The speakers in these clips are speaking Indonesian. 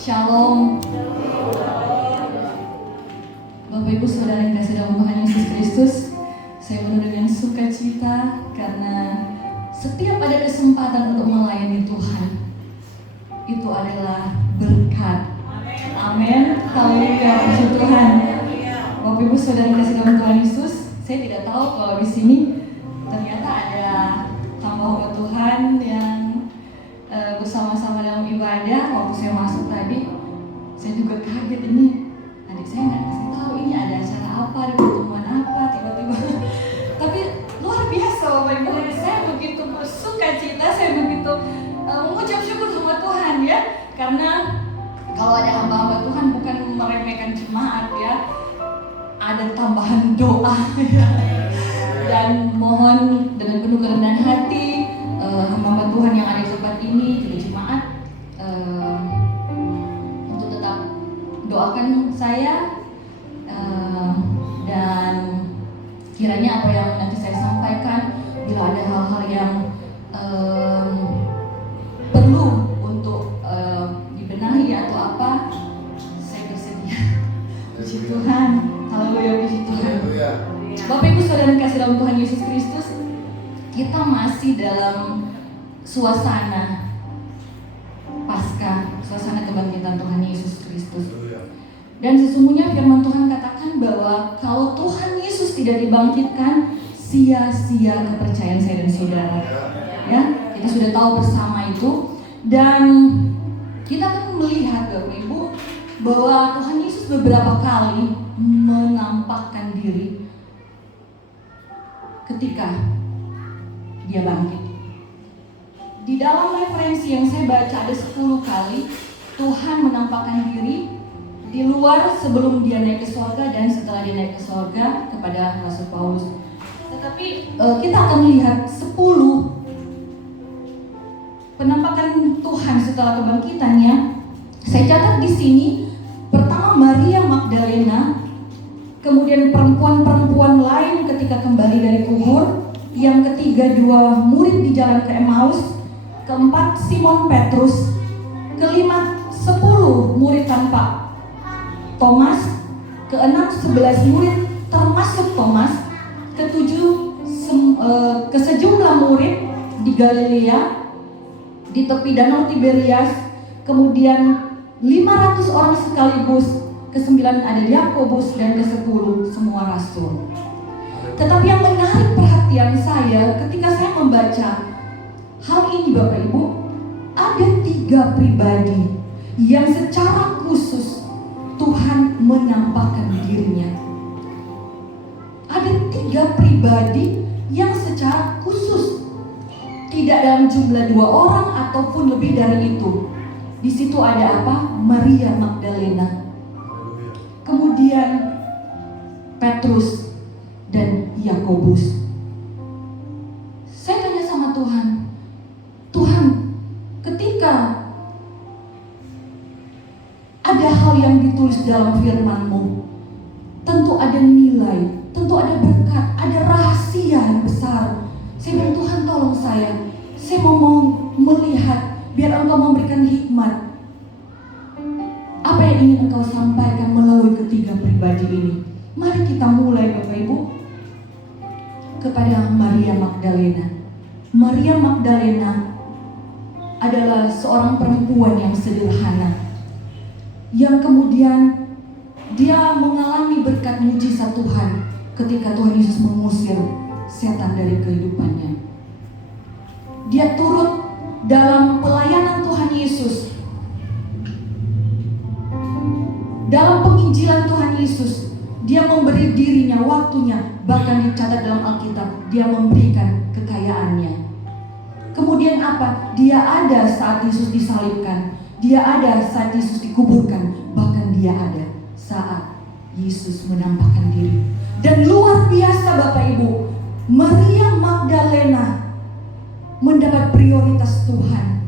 Shalom. Bapak Ibu Saudara yang kasih dalam Tuhan Yesus Kristus, saya penuh dengan sukacita karena setiap ada kesempatan untuk melayani Tuhan, itu adalah berkat. Amin. Haleluya, puji Tuhan. Bapak Ibu Saudara yang kasih dalam Tuhan Yesus, saya tidak tahu kalau di sini ternyata ada hamba Tuhan yang bersama-sama dalam ibadah. Waktu saya masuk tadi, saya juga kaget, ini adik saya nggak kasih tahu ini ada acara apa, ada pertemuan apa, tiba-tiba. Tapi luar biasa Bapak Ibu, saya begitu bersukacita, saya begitu mengucap syukur sama Tuhan ya, karena kalau ada hamba-hamba Tuhan bukan meremehkan jemaat ya, ada tambahan doa ya. Dan mohon dengan penuh kerendahan hati hamba-hamba Tuhan yang ada di tempat ini, juga jemaat, untuk tetap doakan saya, dan kiranya apa yang nanti saya sampaikan, bila ada hal-hal yang perlu untuk dibenahi atau apa, saya bersedia. Puji Tuhan, haleluya, puji Tuhan. Bapak Ibu Saudara kasih dalam Tuhan Yesus Kristus, kita masih dalam suasana Paskah, suasana kebangkitan Tuhan Yesus Kristus. Dan sesungguhnya firman Tuhan katakan bahwa kalau Tuhan Yesus tidak dibangkitkan, sia-sia kepercayaan saya dan saudara. Ya, kita sudah tahu bersama itu. Dan kita akan melihat Bapak Ibu bahwa Tuhan Yesus beberapa kali menampakkan diri ketika dia bangkit. Di dalam referensi yang saya baca ada 10 kali Tuhan menampakkan diri di luar sebelum dia naik ke surga dan setelah dia naik ke surga kepada Rasul Paulus. Tetapi kita akan melihat 10 penampakan Tuhan setelah kebangkitannya. Saya catat di sini, pertama Maria Magdalena, kemudian perempuan-perempuan lain ketika kembali dari kubur, yang ketiga 2 murid di jalan ke Emmaus, keempat Simon Petrus, kelima 10 murid tanpa Thomas, keenam 11 murid termasuk Thomas, ketujuh sejumlah murid di Galilea di tepi danau Tiberias, kemudian 500 orang sekaligus, ke-9 ada Yakobus, dan ke-10 semua rasul. Tetapi yang menarik perhatian saya ketika saya membaca hal ini Bapak Ibu, ada 3 pribadi yang secara khusus Tuhan menampakkan dirinya. Ada 3 pribadi yang secara khusus, tidak dalam jumlah 2 orang ataupun lebih dari itu. Di situ ada apa? Maria Magdalena, kemudian Petrus dan Yakobus. Saya tanya sama Tuhan, Tuhan, ketika ada hal yang ditulis dalam firman-Mu, tentu ada nilai, tentu ada berkat, ada rahasia yang besar. Saya bilang, Tuhan tolong saya mau melihat, biar Engkau memberikan hikmat. Apa yang ingin Engkau sampaikan melalui ketiga pribadi ini? Mari kita mulai Bapak Ibu, kepada Maria Magdalena. Maria Magdalena adalah seorang perempuan yang sederhana, yang kemudian dia mengalami berkat mujizat Tuhan ketika Tuhan Yesus mengusir setan dari kehidupannya. Dia turut dalam pelayanan Tuhan Yesus, dalam penginjilan Tuhan Yesus. Dia memberi dirinya, waktunya, bahkan dicatat dalam Alkitab, dia memberikan kekayaannya. Kemudian apa? Dia ada saat Yesus disalibkan, dia ada saat Yesus dikuburkan, bahkan dia ada saat Yesus menampakkan diri. Dan luar biasa Bapak Ibu, Maria Magdalena mendapat prioritas Tuhan.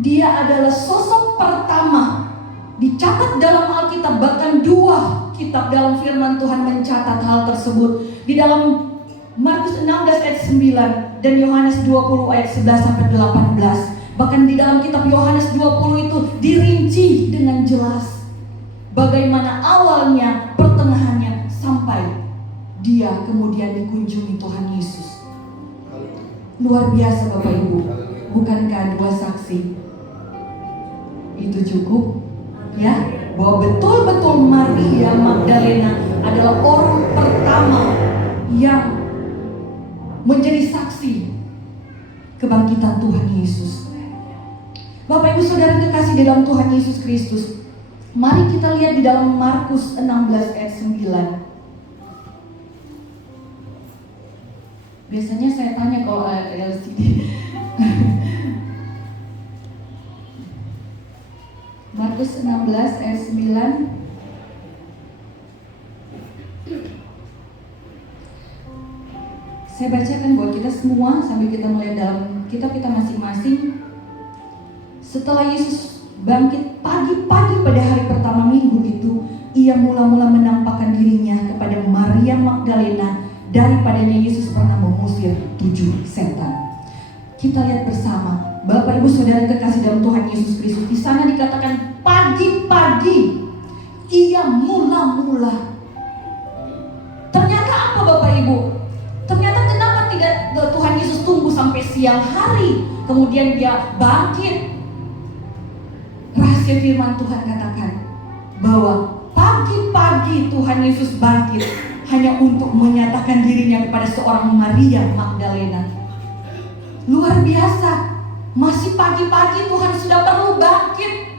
Dia adalah sosok pertama dicatat dalam Alkitab, bahkan 2 kitab dalam firman Tuhan mencatat hal tersebut. Di dalam Markus 16 ayat 9 dan Yohanes 20 ayat 11 sampai 18. Bahkan di dalam kitab Yohanes 20 itu dirinci dengan jelas bagaimana awalnya, pertengahannya, sampai dia kemudian dikunjungi Tuhan Yesus. Luar biasa Bapak Ibu. Bukankah 2 saksi itu cukup? Ya, bahwa betul-betul Maria Magdalena adalah orang pertama yang menjadi saksi kebangkitan Tuhan Yesus. Bapak Ibu Saudara kekasih di dalam Tuhan Yesus Kristus, mari kita lihat di dalam Markus 16 ayat 9. Biasanya saya tanya kalau LCD. Markus 16 ayat 9. Saya bacakan buat kita semua sambil kita melihat dalam kitab kita masing-masing. Setelah Yesus bangkit pagi-pagi pada hari pertama minggu itu, ia mula-mula menampakkan dirinya kepada Maria Magdalena. Daripadanya Yesus pernah mengusir 7 setan. Kita lihat bersama, Bapak Ibu Saudara kekasih dalam Tuhan Yesus Kristus. Di sana dikatakan pagi-pagi ia mula-mula. Ternyata apa Bapak Ibu? Ternyata kenapa tidak Tuhan Yesus tunggu sampai siang hari kemudian dia bangkit? Rahasia firman Tuhan katakan bahwa pagi-pagi Tuhan Yesus bangkit hanya untuk menyatakan dirinya kepada seorang Maria Magdalena. Luar biasa. Masih pagi-pagi Tuhan sudah perlu bangkit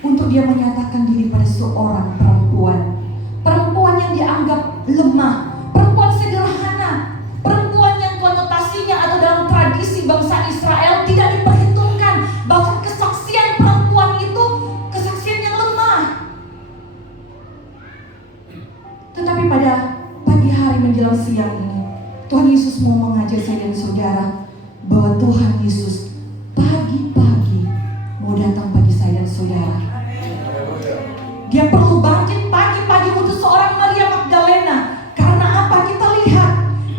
untuk dia menyatakan diri pada seorang perempuan. Perempuan yang dianggap lemah, perempuan sederhana, perempuan yang konotasinya atau dalam tradisi bangsa Israel tidak diperhitungkan. Bahkan kesaksian perempuan itu kesaksian yang lemah. Tetapi pada pagi hari menjelang siang ini, Tuhan Yesus mau mengajar saya dan saudara bahwa Tuhan Yesus pagi-pagi mau datang bagi saya dan saudara. Dia perlu bangkit pagi-pagi untuk seorang Maria Magdalena. Karena apa? Kita lihat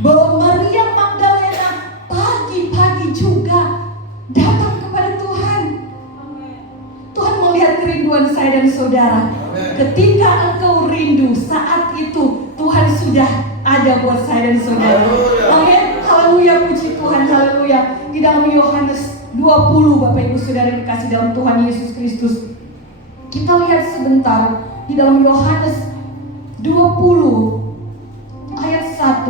bahwa Maria Magdalena pagi-pagi juga datang kepada Tuhan. Tuhan melihat kerinduan saya dan saudara. Ketika engkau rindu, saat itu Tuhan sudah ada buat saya dan saudara. Amin. Haleluya, puji Tuhan. Haleluya. Di dalam Yohanes 20 Bapak Ibu Saudara dikasih dalam Tuhan Yesus Kristus. Kita lihat sebentar di dalam Yohanes 20 ayat 1.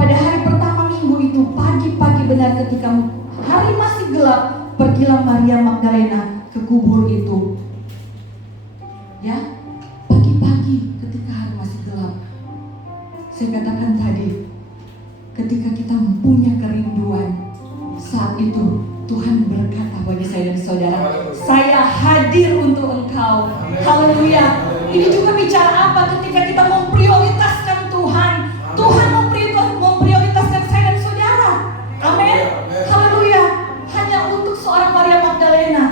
Pada hari pertama minggu itu, pagi-pagi benar ketika hari masih gelap, pergilah Maria Magdalena ke kubur itu. Ya, pagi-pagi ketika hari masih gelap. Saya katakan tadi, ketika kita punya kerinduan, saat itu Tuhan berkata bagi saya dan saudara, saya hadir untuk engkau. Haleluya. Ini juga bicara apa? Ketika kita memprioritaskan Tuhan, Tuhan memprioritaskan saya dan saudara. Amin. Haleluya. Hanya untuk seorang Maria Magdalena,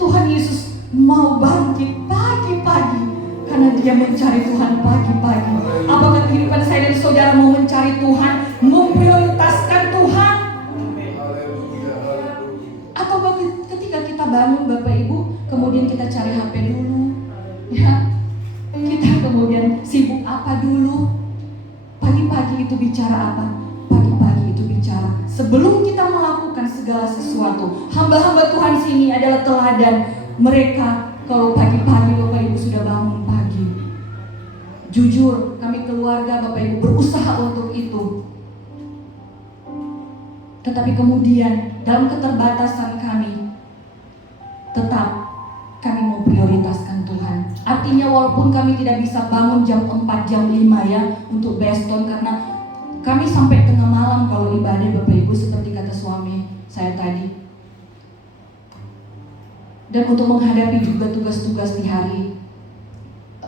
Tuhan Yesus mau bangkit pagi-pagi karena dia mencari Tuhan pagi-pagi. Apakah kehidupan saya dan saudara mau mencari Tuhan, memprioritaskan Tuhan? Atau ketika kita bangun Bapak Ibu, kemudian kita cari HP dulu, ya, kita kemudian sibuk apa dulu? Pagi-pagi itu bicara apa? Pagi-pagi itu bicara sebelum kita melakukan segala sesuatu. Hamba-hamba Tuhan sini adalah teladan. Mereka kalau pagi-pagi Bapak Ibu sudah bangun pagi. Jujur, kami keluarga Bapak Ibu berusaha untuk itu. Tetapi kemudian dalam keterbatasan kami, tetap kami mau prioritaskan Tuhan. Artinya walaupun kami tidak bisa bangun jam 4, jam 5 ya untuk beston, karena kami sampai tengah malam kalau ibadah Bapak Ibu, seperti kata suami saya tadi. Dan untuk menghadapi juga tugas-tugas di hari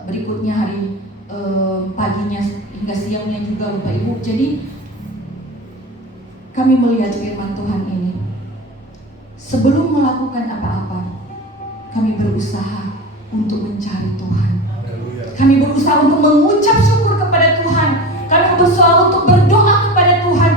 berikutnya, hari paginya hingga siangnya juga Bapak Ibu. Jadi kami melihat firman Tuhan ini. Sebelum melakukan apa-apa, kami berusaha untuk mencari Tuhan. Kami berusaha untuk mengucap syukur kepada Tuhan. Kami berusaha untuk berdoa kepada Tuhan.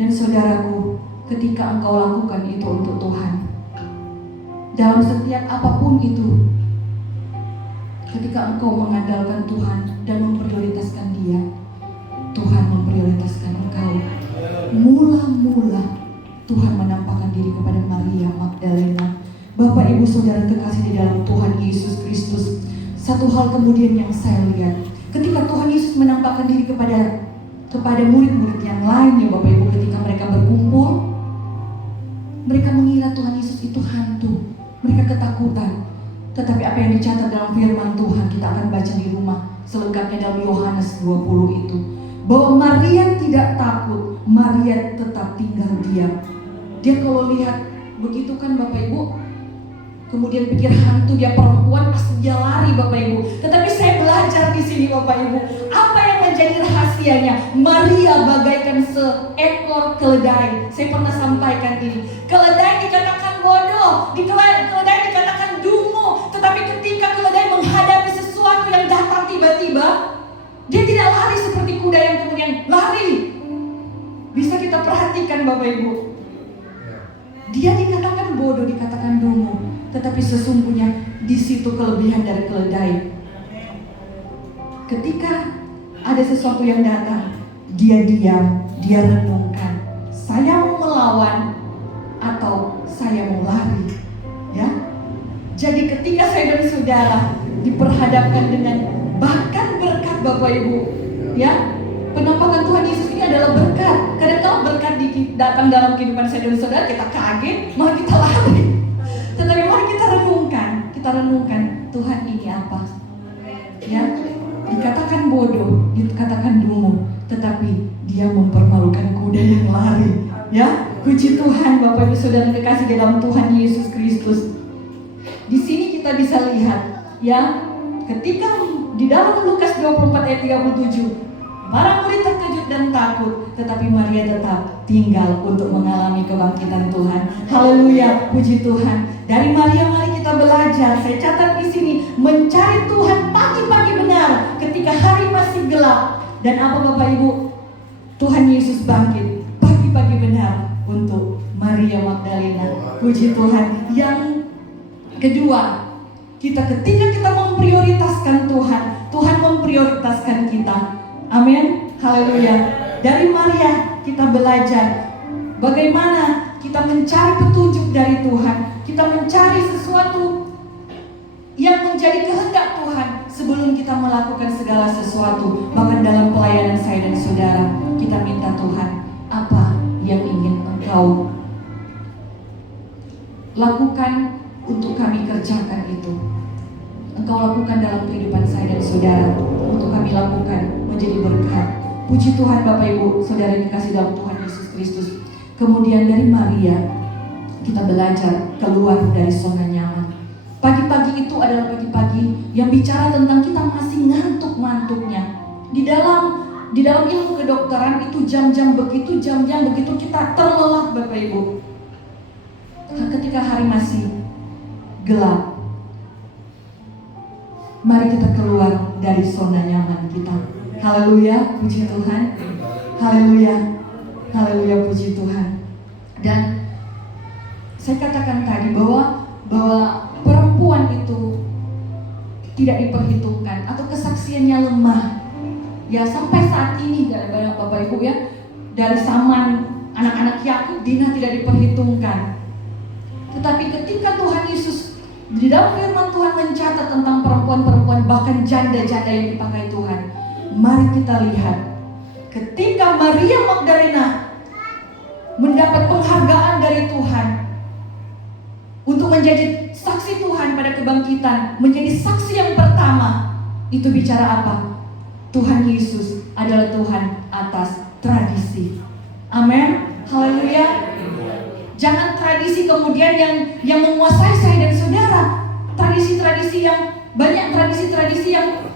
Dan saudaraku, ketika engkau lakukan itu untuk Tuhan, dalam setiap apapun itu, ketika engkau mengandalkan Tuhan dan memprioritaskan Dia, Tuhan memprioritaskan engkau. Mula-mula Tuhan menampakkan diri kepada Maria Magdalena. Bapak Ibu Saudara kekasih di dalam Tuhan Yesus Kristus, satu hal kemudian yang saya lihat, ketika Tuhan Yesus menampakkan diri kepada murid-murid yang lain, ya Bapak Ibu, ketika mereka berkumpul, mereka mengira Tuhan Yesus itu hantu, mereka ketakutan. Tetapi apa yang dicatat dalam firman Tuhan, kita akan baca di rumah selengkapnya dalam Yohanes 20 itu, bahwa Maria tidak takut, Maria tetap tinggal diam. Dia kalau lihat begitu kan Bapak Ibu, kemudian pikir hantu, dia perempuan, pasti dia lari Bapak Ibu. Tetapi saya belajar di sini Bapak Ibu, apa yang menjadi rahasianya? Maria bagaikan seekor keledai. Saya pernah sampaikan ini. Keledai dikatakan bodoh, keledai dikatakan dungu. Tetapi ketika keledai menghadapi sesuatu yang datang tiba-tiba, dia tidak lari seperti kuda yang kemudian lari. Bisa kita perhatikan Bapak Ibu, dia dikatakan bodoh, dikatakan dungu, tetapi sesungguhnya di situ kelebihan dari keledai. Ketika ada sesuatu yang datang, dia diam, dia renungkan, saya mau melawan atau saya mau lari, ya. Jadi ketika saya dan saudara diperhadapkan dengan bahkan berkat Bapak Ibu, ya, penampakan Tuhan Yesus ini adalah berkat. Kadang-kadang berkat datang dalam kehidupan saya dan saudara, kita kaget, malah kita lari. Tetapi mari kita renungkan Tuhan ini apa? Ya, dikatakan bodoh, dikatakan dungu, tetapi dia mempermalukan kuda yang lari. Ya, puji Tuhan Bapak Ibu Saudara kekasih dalam Tuhan Yesus Kristus. Di sini kita bisa lihat, ya, ketika di dalam Lukas 24 ayat 37, para murid terkejut dan takut, tetapi Maria tetap tinggal untuk mengalami kebangkitan Tuhan. Haleluya, puji Tuhan. Dari Maria mari kita belajar. Saya catat di sini, mencari Tuhan pagi-pagi benar ketika hari masih gelap. Dan apa Bapak Ibu? Tuhan Yesus bangkit pagi-pagi benar untuk Maria Magdalena. Puji Tuhan. Yang kedua, ketika kita memprioritaskan Tuhan, Tuhan memprioritaskan kita. Amin, haleluya. Dari Maria kita belajar bagaimana kita mencari petunjuk dari Tuhan. Kita mencari sesuatu yang menjadi kehendak Tuhan sebelum kita melakukan segala sesuatu. Bahkan dalam pelayanan saya dan saudara, kita minta Tuhan, apa yang ingin Engkau lakukan untuk kami kerjakan itu. Engkau lakukan dalam kehidupan saya dan saudara, untuk kami lakukan menjadi berkat. Puji Tuhan Bapak Ibu Saudara yang dikasih dalam Tuhan Yesus Kristus. Kemudian dari Maria kita belajar keluar dari zona nyaman. Pagi-pagi itu adalah pagi-pagi yang bicara tentang kita masih ngantuk-ngantuknya. Di dalam ilmu kedokteran itu jam-jam begitu kita terlelap Bapak Ibu. Ketika hari masih gelap, mari kita keluar dari zona nyaman kita. Haleluya, puji Tuhan. Haleluya, haleluya, puji Tuhan. Dan saya katakan tadi bahwa perempuan itu tidak diperhitungkan atau kesaksiannya lemah. Ya sampai saat ini banyak Bapak Ibu ya, dari zaman anak-anak Yakub, Dina tidak diperhitungkan. Tetapi ketika Tuhan Yesus di dalam firman Tuhan mencatat tentang perempuan-perempuan bahkan janda-janda yang dipakai Tuhan, mari kita lihat ketika Maria Magdalena mendapat penghargaan dari Tuhan untuk menjadi saksi Tuhan pada kebangkitan, menjadi saksi yang pertama, itu bicara apa? Tuhan Yesus adalah Tuhan atas tradisi. Amin. Haleluya. Jangan tradisi kemudian yang menguasai saya dan saudara. Tradisi-tradisi yang banyak, tradisi-tradisi yang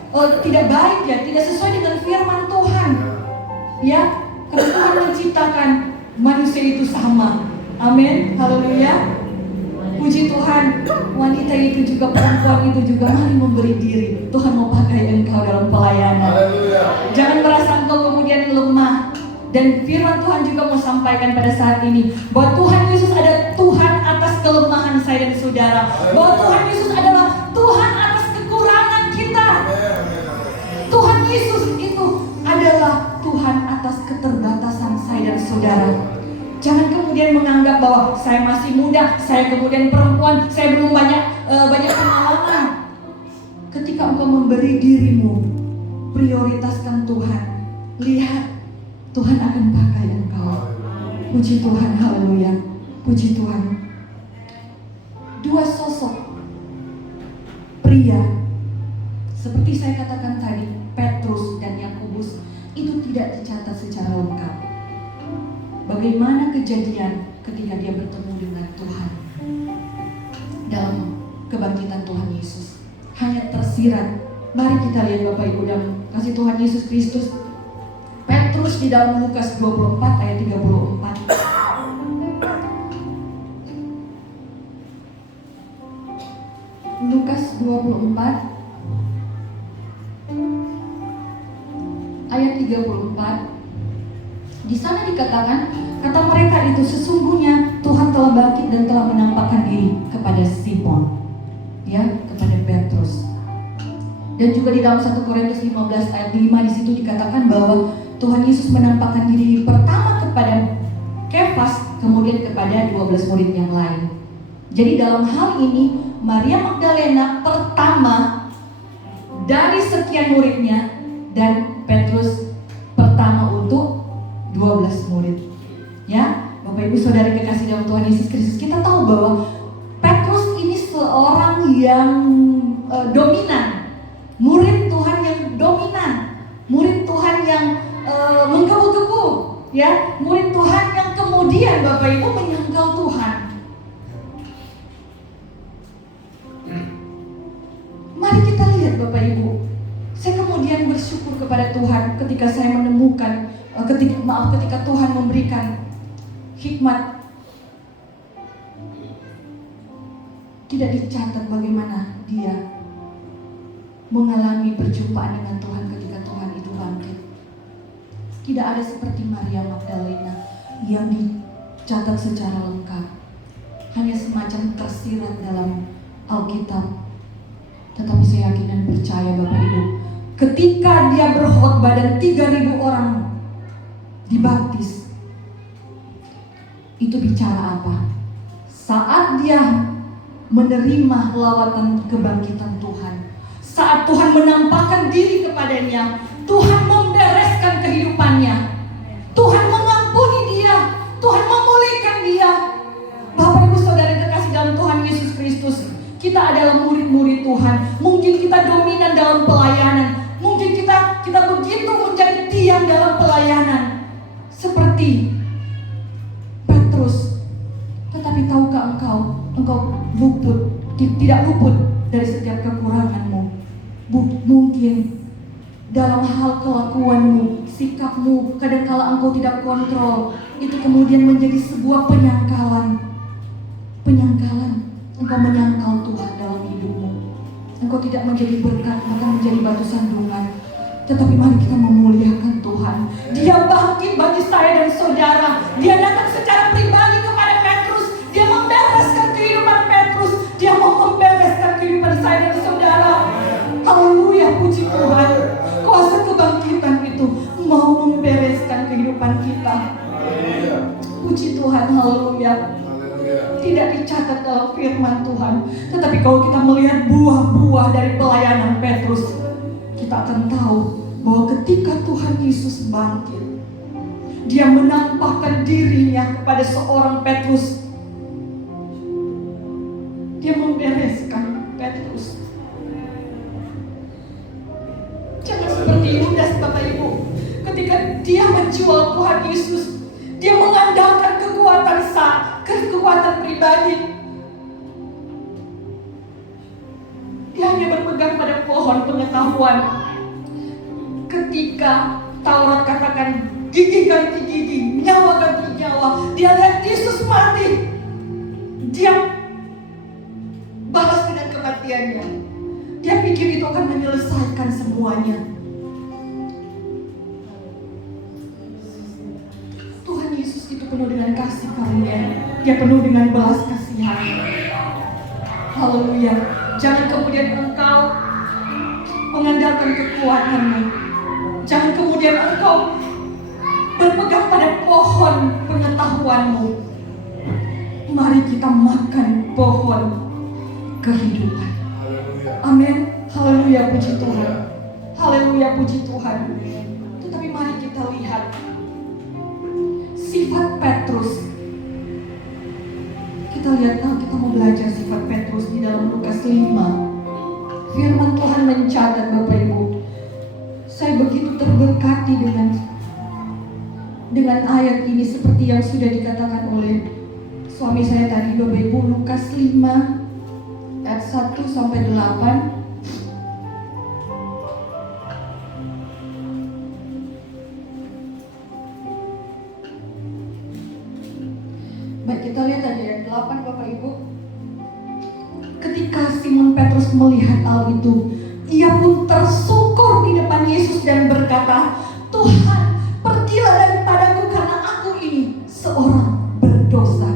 tidak baik ya, tidak sesuai dengan firman Tuhan. Ya, karena Tuhan menciptakan manusia itu sama. Amin. Haleluya. Puji Tuhan. Wanita itu juga, perempuan itu juga, mari memberi diri. Tuhan mau pakai engkau dalam pelayanan. Haleluya. Jangan merasa engkau kemudian lemah. Dan firman Tuhan juga mau sampaikan pada saat ini bahwa Tuhan Yesus ada Tuhan atas kelemahan saya dan saudara. Bahwa Tuhan Yesus adalah Tuhan atas kekurangan kita. Tuhan Yesus itu adalah Tuhan atas keterbatasan saya dan saudara. Jangan kemudian menganggap bahwa saya masih muda, saya kemudian perempuan, saya belum banyak pengalaman. Ketika engkau memberi dirimu, prioritaskan Tuhan. Lihat, Tuhan akan pakai engkau. Puji Tuhan, haleluya. Puji Tuhan. Dua sosok pria, seperti saya katakan tadi, Petrus dan Yakobus, itu tidak dicatat secara lengkap. Bagaimana kejadian ketika dia bertemu dengan Tuhan dalam kebangkitan Tuhan Yesus? Hanya tersirat. Mari kita lihat Bapak Ibu dalam kasih Tuhan Yesus Kristus. Petrus di dalam Lukas 24 ayat 34. Lukas 24 ayat 34. Di sana dikatakan, kata mereka itu, sesungguhnya Tuhan telah bangkit dan telah menampakkan diri kepada Simon, ya, kepada Petrus. Dan juga di dalam 1 Korintus 15 ayat 5 di situ dikatakan bahwa Tuhan Yesus menampakkan diri pertama kepada Kefas, kemudian kepada 12 murid yang lain. Jadi dalam hal ini Maria Magdalena pertama dari sekian muridnya, dan Petrus pertama untuk 12 murid. Ya, Bapak Ibu Saudara kekasih dalam Tuhan Yesus Kristus, kita tahu bahwa Petrus ini seorang yang dominan, murid Tuhan yang dominan, murid Tuhan yang menggebu-gebu, ya, murid Tuhan yang kemudian Bapak Ibu menyangkal Tuhan. Mari kita lihat Bapak Ibu, saya kemudian bersyukur kepada Tuhan ketika saya menemukan, ketika Tuhan memberikan hikmat. Tidak dicatat bagaimana dia mengalami perjumpaan dengan Tuhan ketika Tuhan itu bangkit. Tidak ada seperti Maria Magdalena yang dicatat secara lengkap, hanya semacam tersirat dalam Alkitab. Tetapi saya yakin dan percaya Bapak Ibu, ketika dia berkhotbah dan 3.000 orang dibaptis, itu bicara apa? Saat dia menerima lawatan kebangkitan Tuhan, saat Tuhan menampakkan diri kepadanya, Tuhan membereskan kehidupannya, Tuhan mengampuni dia, Tuhan memulihkan dia. Bapak Ibu Saudara terkasih dalam Tuhan Yesus Kristus, kita adalah murid-murid Tuhan. Mungkin kita dominan dalam pelayanan, mungkin kita begitu menjadi tiang dalam pelayanan seperti Petrus. Tetapi tahukah engkau tidak luput dari setiap kekuranganmu. Mungkin dalam hal kelakuanmu, sikapmu, kadangkala engkau tidak kontrol, itu kemudian menjadi sebuah penyangkalan. Engkau menyangkal Tuhan dalam hidupmu. Engkau tidak menjadi berkat, bahkan menjadi batu sandungan. Tetapi mari kita memuliakan Tuhan. Dia bangkit bagi saya dan saudara. Dia datang secara pribadi kepada Petrus. Dia membereskan kehidupan Petrus. Dia mau membereskan kehidupan saya dan saudara. Haleluya, puji Tuhan. Kuasa kebangkitan itu mau membereskan kehidupan kita. Puji Tuhan, haleluya. Tidak dicatat dalam firman Tuhan, tetapi kalau kita melihat buah-buah dari pelayanan Petrus, kita akan tahu bahwa ketika Tuhan Yesus bangkit, dia menampakkan dirinya kepada seorang Petrus. Dia membereskan Petrus. Jangan seperti Yudas Bapak Ibu, ketika dia menjual Tuhan Yesus, dia mengandalkan kekuatan pribadi. Dia hanya berpegang pada pohon pengetahuan. Ketika Taurat katakan gigi ganti gigi, nyawa ganti nyawa, dia lihat Yesus mati, dia balas dengan kematiannya. Dia pikir itu akan menyelesaikan semuanya. itu penuh dengan kasih karunia. Dia penuh dengan belas kasihan. Haleluya. Jangan kemudian engkau mengandalkan kekuatanmu. Jangan kemudian engkau berpegang pada pohon pengetahuanmu. Mari kita makan pohon kehidupan. Amin. Haleluya, puji Tuhan. Haleluya, puji Tuhan. Tetapi mari kita lihat sifat Petrus. Kita lihat, kita mau belajar sifat Petrus di dalam Lukas 5. Firman Tuhan mencatat, Bapak Ibu, saya begitu terberkati dengan ayat ini seperti yang sudah dikatakan oleh suami saya tadi, Bapak Ibu. Lukas 5 ayat 1 sampai 8. Baik, kita lihat aja ayat 8, Bapak Ibu. Ketika Simon Petrus melihat hal itu, ia pun tersungkur di depan Yesus dan berkata, Tuhan, pergilah daripadaku karena aku ini seorang berdosa.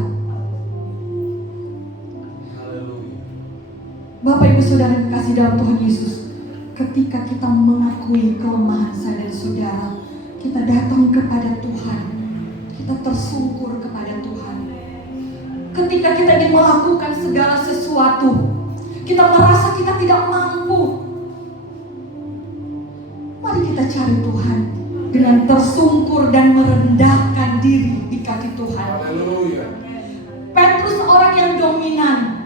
Bapak Ibu Saudara yang dikasihi dalam Tuhan Yesus, ketika kita mengakui kelemahan saya dan saudara, kita datang kepada Tuhan, kita tersungkur kepada Tuhan. Ketika kita ingin melakukan segala sesuatu, kita merasa kita tidak mampu, mari kita cari Tuhan dengan tersungkur dan merendahkan diri di kaki Tuhan. Haleluya. Petrus orang yang dominan,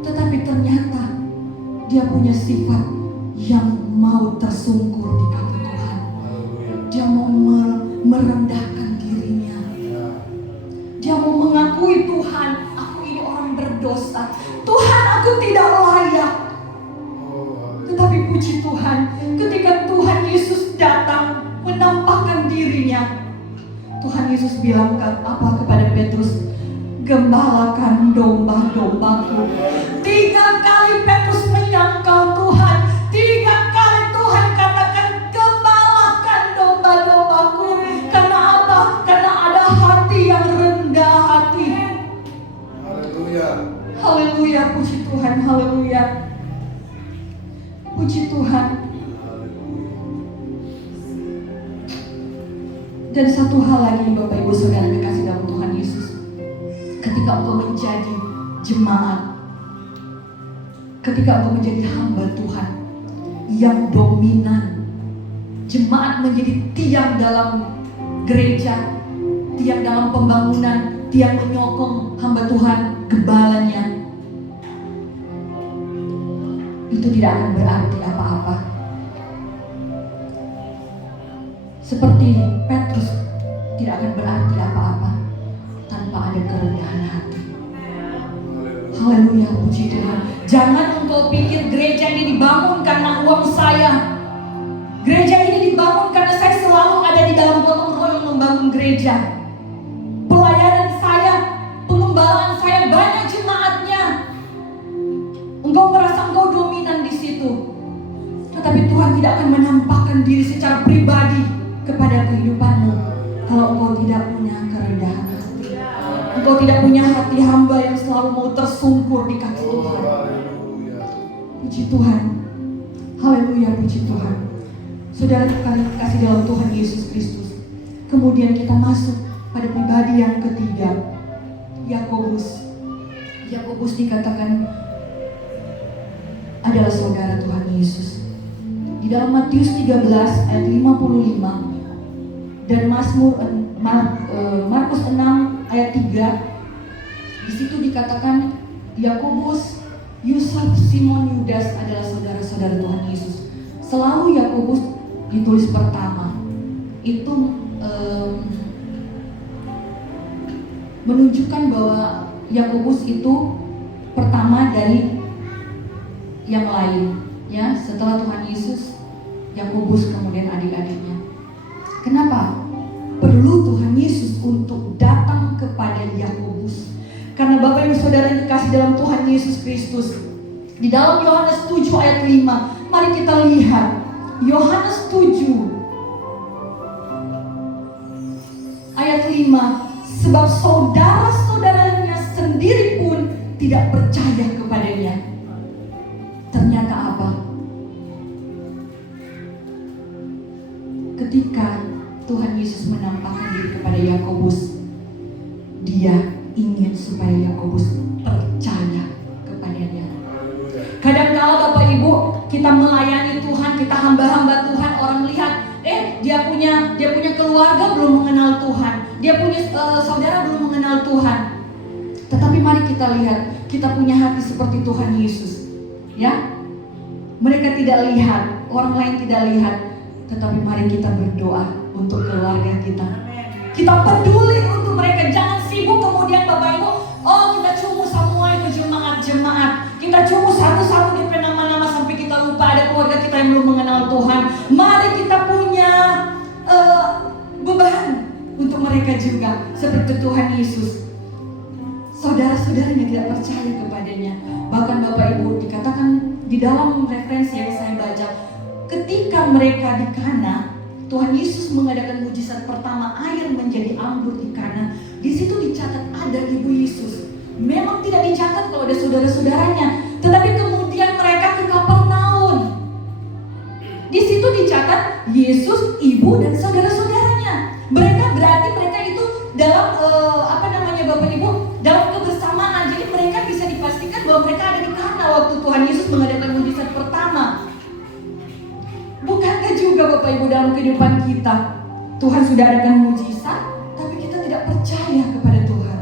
tetapi ternyata dia punya sifat yang mau tersungkur di kaki Tuhan. Dia mau merendahkan dirinya. Dia mau mengakui, Tuhan, aku ini orang berdosa. Tuhan, aku tidak layak. Tetapi puji Tuhan, ketika Tuhan Yesus datang menampakkan dirinya, Tuhan Yesus bilang apa kepada Petrus? Gembalakan domba-dombaku. 3 kali Petrus menyangkal Tuhan. 3 kali Tuhan katakan, gembalakan domba-dombaku. Karena apa? Karena ada hati yang rendah hati. Haleluya. Haleluya, puji Tuhan. Haleluya. Puji Tuhan. Dan satu hal lagi, Bapak Ibu Saudara dikasih dalam Tuhan Yesus. Ketika engkau menjadi jemaat, ketika engkau menjadi hamba Tuhan yang dominan, jemaat menjadi tiang dalam gereja, tiang dalam pembangunan, tiang menyokong hamba Tuhan, gembalanya, itu tidak akan berarti apa-apa. Seperti Petrus tidak akan berarti apa-apa tanpa ada kerendahan hati. Haleluya, puji Tuhan. Jangan engkau pikir gereja ini dibangun karena uang saya. Gereja ini dibangun karena saya selalu ada di dalam gotong royong membangun gereja. Pelayanan saya, pengembalaan saya banyak jemaatnya. Engkau merasa engkau dominan di situ. Tetapi Tuhan tidak akan menampakkan diri secara pribadi kepada kehidupanmu kalau engkau tidak punya kerendahan hati. Engkau tidak punya hati hamba yang selalu mau tersungkur di kaki Tuhan. Puji Tuhan. Haleluya, puji Tuhan. Saudara kasih dalam Tuhan Yesus Kristus. Kemudian kita masuk pada pribadi yang ketiga, Yakobus. Yakobus dikatakan adalah saudara Tuhan Yesus. Di dalam Matius 13 ayat 55 dan Markus 6 ayat 3, di situ dikatakan Yakobus, Yusuf, Simon, Yudas adalah saudara-saudara Tuhan Yesus. Selalu Yakobus ditulis pertama. Itu menunjukkan bahwa Yakobus itu pertama dari yang lain, ya. Setelah Tuhan Yesus, Yakobus kemudian adik-adiknya. Kenapa perlu Tuhan Yesus untuk datang kepada Yakobus? Karena Bapak Ibu Saudara yang dikasih dalam Tuhan Yesus Kristus, di dalam Yohanes 7 ayat 5, mari kita lihat Yohanes 7 ayat ayat 5, sebab saudara-saudaranya sendiri pun tidak percaya kepadanya. Ternyata apa? Ketika Tuhan Yesus menampakkan diri kepada Yakobus, Dia ingin supaya Yakobus percaya kepadanya. Kadang-kala Bapak Ibu, kita melayani Tuhan, kita hamba-hamba Tuhan, orang lihat, dia punya keluarga belum mengenal Tuhan, dia punya saudara belum mengenal Tuhan. Tetapi mari kita lihat, kita punya hati seperti Tuhan Yesus, ya. Mereka tidak lihat, orang lain tidak lihat, tetapi mari kita berdoa untuk keluarga kita. Kita peduli untuk mereka, jangan sibuk kemudian Bapak Ibu, kita cumu semua itu jemaat-jemaat, kita cumu satu-satu di nama-nama sampai kita lupa ada keluarga kita yang belum mengenal Tuhan. Mari kita punya beban untuk mereka juga, seperti Tuhan Yesus. Saudara-saudaranya tidak percaya kepadanya. Bahkan Bapak Ibu dikatakan di dalam referensi yang saya baca, ketika mereka di Kana, Tuhan Yesus mengadakan mujizat pertama, air menjadi anggur di Kana. Di situ dicatat ada ibu Yesus. Memang tidak dicatat kalau ada saudara-saudaranya, tetapi kemudian mereka ke Kapernaum. Di situ dicatat Yesus, ibu dan saudara-saudaranya. Mereka itu dalam Bapak Ibu, dalam kebersamaan. Jadi mereka bisa dipastikan bahwa mereka ada di Kana waktu Tuhan Yesus mengadakan mujizat pertama. Bukankah juga Bapak Ibu dalam kehidupan kita, Tuhan sudah adakan mujizat, tapi kita tidak percaya kepada Tuhan.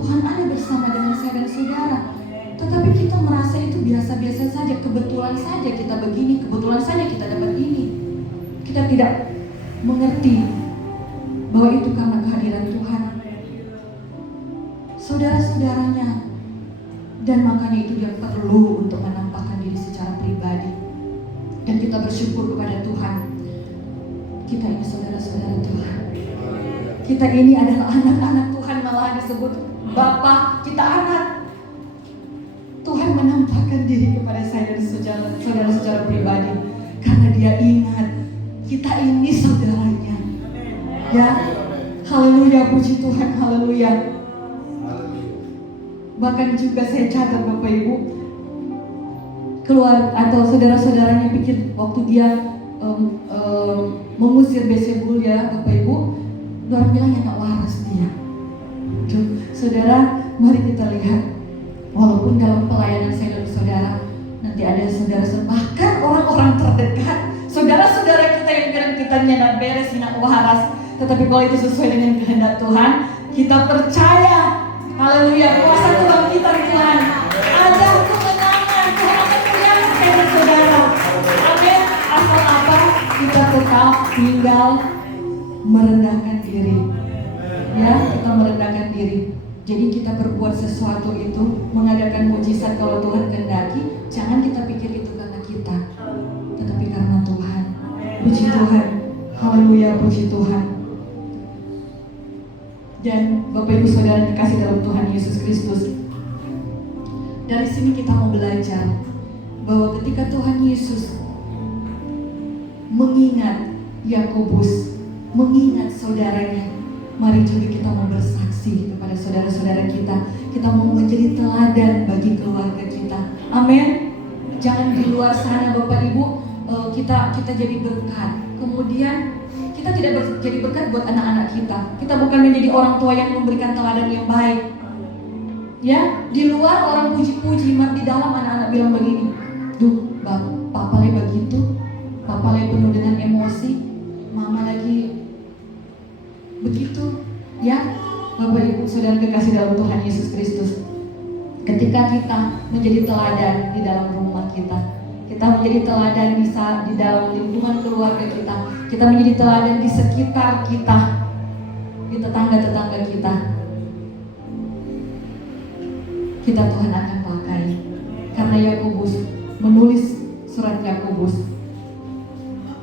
Tuhan ada bersama dengan saya dan saudara, tetapi kita merasa itu biasa-biasa saja, kebetulan saja kita begini, kebetulan saja kita dapat ini. Kita tidak mengerti bahwa itu karena kehadiran Tuhan. Saudara-saudaranya, dan makanya itu dia perlu untuk menampakkan diri secara pribadi. Dan kita bersyukur kepada Tuhan, kita ini saudara-saudara Tuhan. Kita ini adalah anak-anak Tuhan, malah disebut Bapa, kita anak. Tuhan menampakkan diri kepada saya dan saudara secara pribadi, karena Dia ingat kita ini saudaranya. Ya, haleluya, puji Tuhan, haleluya. Bahkan juga saya catat Bapak Ibu, keluar atau saudara-saudaranya pikir waktu dia mengusir Beelzebul, ya Bapak Ibu, orang bilang ya gak waras dia. Saudara, mari kita lihat, walaupun dalam pelayanan saya dan saudara, nanti ada saudara-saudara, bahkan orang-orang terdekat, saudara-saudara kita yang kadang kita nyadak beres, nyadak waras, tetapi kalau itu sesuai dengan kehendak Tuhan, kita percaya. Haleluya, kuasa kebangkitan Tuhan, ada kemenangan, Tuhan akan menyertai saya dan saudara. Amin. Asal apa? Kita tetap tinggal merendahkan diri. Ya, kita merendahkan diri. Jadi kita berbuat sesuatu itu, mengadakan mujizat kalau Tuhan kehendaki, jangan kita pikir itu karena kita, tetapi karena Tuhan. Puji Tuhan. Haleluya, puji Tuhan. Dan Bapak Ibu Saudara dikasih dalam Tuhan Yesus Kristus, dari sini kita mau belajar bahwa ketika Tuhan Yesus mengingat Yakobus, mengingat saudaranya, mari juga kita mau bersaksi kepada saudara-saudara kita. Kita mau menjadi teladan bagi keluarga kita. Amin. Jangan di luar sana Bapak Ibu, kita jadi berkat. Kemudian kita tidak jadi berkat buat anak-anak kita. Kita bukan menjadi orang tua yang memberikan teladan yang baik. Ya, di luar orang puji-puji, di dalam anak-anak bilang begini, duh, papa lagi begitu, papa lagi penuh dengan emosi, mama lagi begitu. Ya, Bapak Ibu Saudara kekasih dalam Tuhan Yesus Kristus, ketika kita menjadi teladan di dalam rumah kita menjadi teladan di dalam lingkungan keluarga kita menjadi teladan di sekitar kita, di tetangga-tetangga kita Tuhan akan pakai. Karena Yakobus menulis surat Yakobus,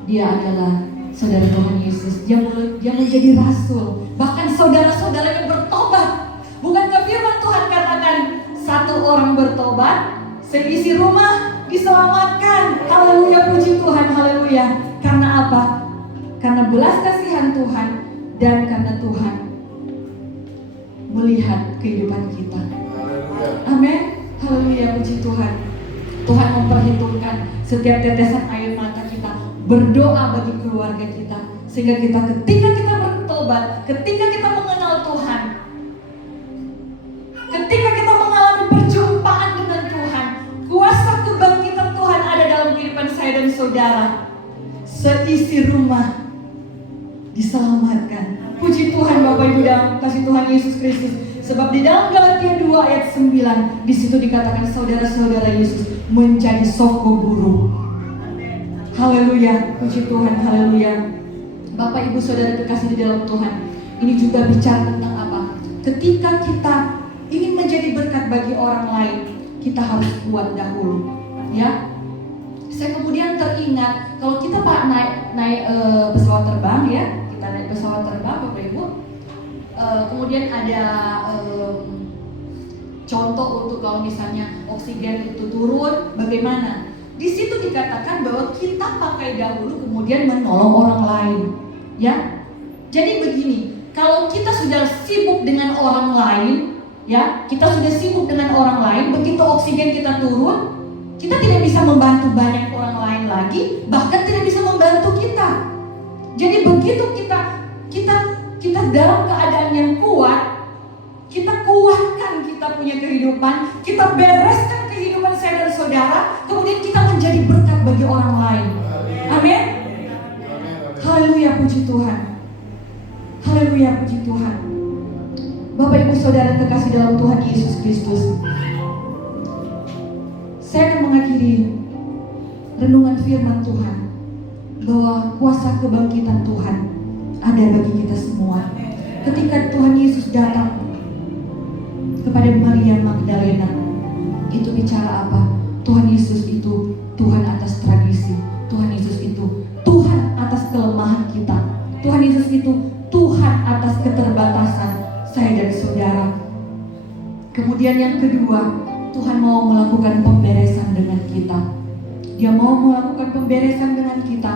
dia adalah saudara Tuhan Yesus, dia menjadi rasul. Bahkan saudara-saudara yang bertobat. Bukankah firman Tuhan katakan, satu orang bertobat, seisi rumah diselamatkan. Haleluya, puji Tuhan, haleluya. Karena apa? Karena belas kasihan Tuhan dan karena Tuhan melihat kehidupan kita. Amin. Haleluya, puji Tuhan. Tuhan memperhitungkan setiap tetesan air mata kita, berdoa bagi keluarga kita, sehingga ketika kita bertobat, ketika kita mengenal Tuhan, ketika kita mengalami perjumpaan dengan Tuhan, kuasa kebangkitan Tuhan ada dalam kehidupan saya dan saudara. Seisi rumah diselamatkan. Puji Tuhan Bapak Ibu dalam kasih Tuhan Yesus Kristus. Sebab di dalam Galatia 2 ayat 9 di situ dikatakan saudara-saudara Yesus menjadi soko guru. Haleluya, puji Tuhan, haleluya. Bapak Ibu saudara kekasih di dalam Tuhan, ini juga bicara tentang apa? Ketika kita ingin menjadi berkat bagi orang lain, kita harus kuat dahulu, ya. Saya kemudian teringat kalau kita naik pesawat terbang, ya, kita naik pesawat terbang, Bapak Ibu. Kemudian ada contoh untuk kalau misalnya oksigen itu turun, bagaimana? Di situ dikatakan bahwa kita pakai dahulu kemudian menolong orang lain, ya. Jadi begini, kalau kita sudah sibuk dengan orang lain, ya, kita sudah sibuk dengan orang lain, begitu oksigen kita turun, kita tidak bisa membantu banyak orang lain lagi, bahkan tidak bisa membantu kita. Jadi begitu kita dalam keadaan yang kuat, kita kuatkan kita punya kehidupan, kita bereskan kehidupan saya dan saudara, kemudian kita menjadi berkat bagi orang lain. Amin. Haleluya, puji Tuhan. Haleluya, puji Tuhan. Bapak Ibu saudara kekasih dalam Tuhan Yesus Kristus, saya akan mengakhiri renungan firman Tuhan bahwa kuasa kebangkitan Tuhan ada bagi kita semua. Ketika Tuhan Yesus datang kepada Maria Magdalena, itu bicara apa? Tuhan Yesus itu Tuhan atas tradisi, Tuhan Yesus itu Tuhan atas kelemahan kita, Tuhan Yesus itu Tuhan atas keterbatasan saya dan saudara. Kemudian yang kedua, Tuhan mau melakukan pemberesan dengan kita. Dia mau melakukan pemberesan dengan kita,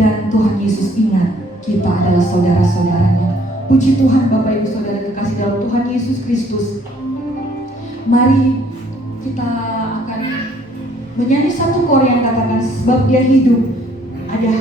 dan Tuhan Yesus ingat kita adalah saudara-saudaranya. Puji Tuhan Bapak Ibu saudara kekasih dalam Tuhan Yesus Kristus. Mari kita akan menyanyi satu kor yang katakan sebab dia hidup ada